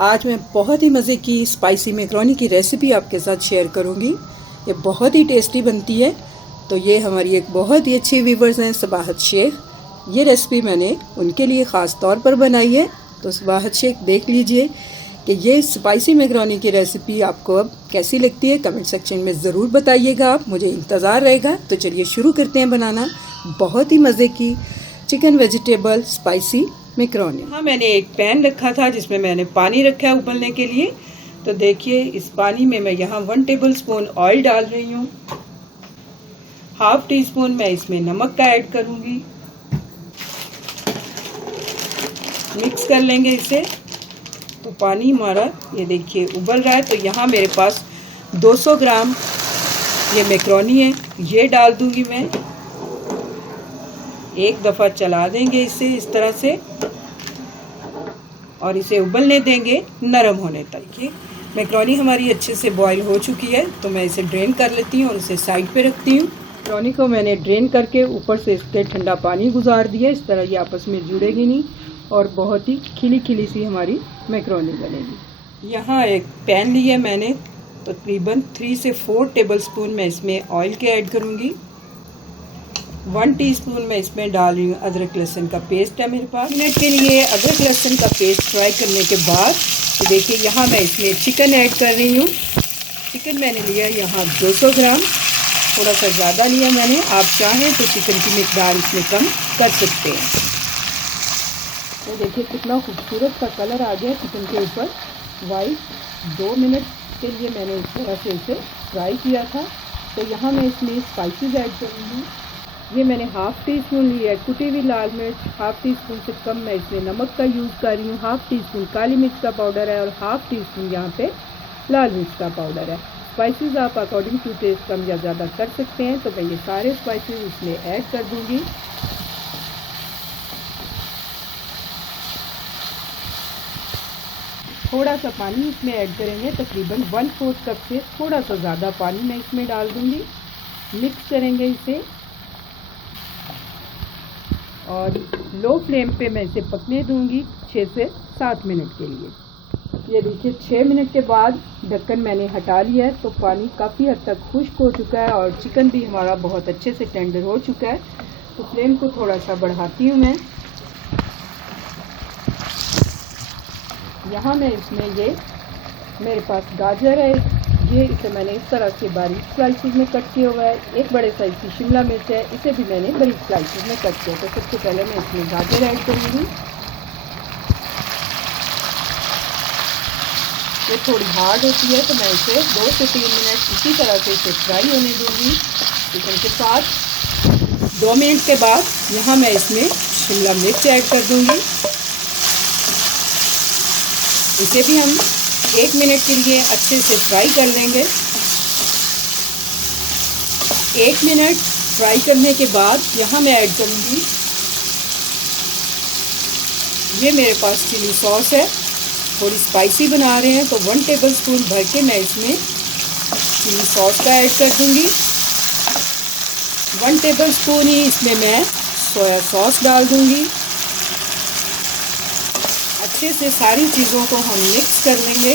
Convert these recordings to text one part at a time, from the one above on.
आज मैं बहुत ही मज़े की स्पाइसी मैकरोनी की रेसिपी आपके साथ शेयर करूंगी। ये बहुत ही टेस्टी बनती है। तो ये हमारी एक बहुत ही अच्छी व्यूवर्स हैं सबाहत शेख। ये रेसिपी मैंने उनके लिए ख़ास तौर पर बनाई है। तो सबाहत शेख देख लीजिए कि ये स्पाइसी मैकरोनी की रेसिपी आपको अब कैसी लगती है। कमेंट सेक्शन में ज़रूर बताइएगा, आप मुझे इंतज़ार रहेगा। तो चलिए शुरू करते हैं बनाना बहुत ही मज़े की चिकन वेजिटेबल स्पाइसी मैकरोनी। हाँ, मैंने एक पैन रखा था जिसमें मैंने पानी रखा है उबलने के लिए। तो देखिए इस पानी में मैं यहाँ 1 टेबलस्पून ऑयल डाल रही हूँ। हाफ टी स्पून मैं इसमें नमक का ऐड करूँगी। मिक्स कर लेंगे इसे। तो पानी हमारा ये देखिए उबल रहा है। तो यहाँ मेरे पास 200 ग्राम ये मैकरोनी है, ये डाल दूँगी मैं। एक दफ़ा चला देंगे इसे इस तरह से और इसे उबलने देंगे नरम होने तक। ये मैकरोनी हमारी अच्छे से बॉईल हो चुकी है। तो मैं इसे ड्रेन कर लेती हूँ और इसे साइड पे रखती हूँ। मैकरोनी को मैंने ड्रेन करके ऊपर से इसके ठंडा पानी गुजार दिया। इस तरह ये आपस में जुड़ेगी नहीं और बहुत ही खिली खिली सी हमारी मैकरोनी बनेगी। यहाँ एक पैन लिया मैंने, तकरीबन 3 से 4 टेबलस्पून मैं इसमें ऑयल के ऐड करूँगी। 1 टीस्पून मैं इसमें डाल रही हूँ अदरक लहसुन का पेस्ट है मेरे पास। मिनट के लिए अदरक लहसुन का पेस्ट फ्राई करने के बाद तो देखिए यहाँ मैं इसमें चिकन ऐड कर रही हूँ। चिकन मैंने लिया यहाँ 200 ग्राम, थोड़ा सा ज़्यादा लिया मैंने। आप चाहें तो चिकन की मिकदार इसमें कम कर सकते हैं। तो देखिए कितना खूबसूरत सा कलर आ गया चिकन के ऊपर वाइट। 2 मिनट के लिए मैंने इस तरह से इसे फ्राई किया था। तो यहाँ मैं इसमें स्पाइसेस ऐड करूँगी। ये मैंने हाफ टी स्पून लिया है कुटी हुई लाल मिर्च। हाफ टी स्पून से कम मैं इसमें नमक का यूज़ कर रही हूँ। हाफ टी स्पून काली मिर्च का पाउडर है और हाफ टी स्पून यहाँ पे लाल मिर्च का पाउडर है। स्पाइसेस आप अकॉर्डिंग टू टेस्ट कम या ज़्यादा कर सकते हैं। तो मैं ये सारे स्पाइसेस इसमें ऐड कर दूँगी। थोड़ा सा पानी इसमें ऐड करेंगे, तकरीबन 1/4 कप से थोड़ा सा ज़्यादा पानी मैं इसमें डाल दूँगी। मिक्स करेंगे इसे और लो फ्लेम पे मैं इसे पकने दूंगी 6 से 7 मिनट के लिए। ये देखिए 6 मिनट के बाद ढक्कन मैंने हटा लिया है। तो पानी काफ़ी हद तक खुश्क हो चुका है और चिकन भी हमारा बहुत अच्छे से टेंडर हो चुका है। तो फ्लेम को थोड़ा सा बढ़ाती हूँ मैं। यहाँ मैं इसमें ये मेरे पास गाजर है, ये इसे मैंने इस तरह से बारीक स्लाइसेस में कट किया हुआ है। एक बड़े साइज की शिमला मिर्च है, इसे भी मैंने बारीक स्लाइसेस में कट किया। तो सबसे पहले मैं इसमें गाजर ऐड करूँगी। ये थोड़ी हार्ड होती है तो मैं इसे 2 से 3 मिनट इसी तरह से इसे फ्राई होने दूँगी चिकन के साथ। 2 मिनट के बाद यहाँ मैं इसमें शिमला मिर्च ऐड कर दूँगी। इसे भी हम 1 मिनट के लिए अच्छे से फ्राई कर लेंगे। 1 मिनट फ्राई करने के बाद यहाँ मैं ऐड करूँगी, ये मेरे पास चिली सॉस है। थोड़ी स्पाइसी बना रहे हैं तो 1 टेबलस्पून भर के मैं इसमें चिली सॉस का ऐड कर दूँगी। 1 टेबलस्पून ही इसमें मैं सोया सॉस डाल दूँगी। अच्छे से सारी चीज़ों को हम मिक्स कर लेंगे।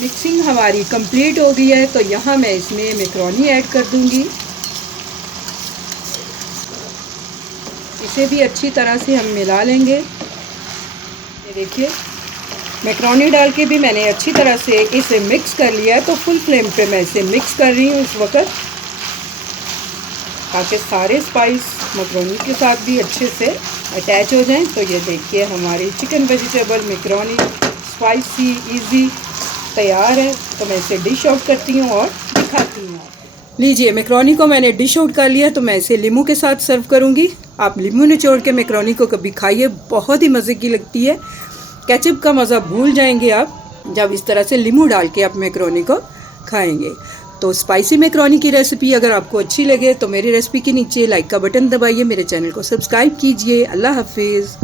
मिक्सिंग हमारी कंप्लीट हो गई है। तो यहाँ मैं इसमें मैकरोनी ऐड कर दूँगी। इसे भी अच्छी तरह से हम मिला लेंगे। ये देखिए मैकरोनी डाल के भी मैंने अच्छी तरह से इसे मिक्स कर लिया है। तो फुल फ्लेम पे मैं इसे मिक्स कर रही हूँ इस वक्त, ताकि सारे स्पाइस मैकरोनी के साथ भी अच्छे से अटैच हो जाएं। तो ये देखिए हमारी chicken vegetable macaroni spicy easy तैयार है। तो मैं इसे डिश आउट करती हूँ और दिखाती हूँ। लीजिए मैकरोनी को मैंने डिश आउट कर लिया। तो मैं इसे लीमू के साथ सर्व करूँगी। आप लीमू निचोड़ के मैकरोनी को कभी खाइए, बहुत ही मज़े की लगती है। केचप का मज़ा भूल जाएंगे आप जब इस तरह से लीमू डाल के आप मैकरोनी को खाएंगे। तो स्पाइसी मैकरोनी की रेसिपी अगर आपको अच्छी लगे तो मेरी रेसिपी के नीचे लाइक का बटन दबाइए, मेरे चैनल को सब्सक्राइब कीजिए। अल्लाह हाफिज़।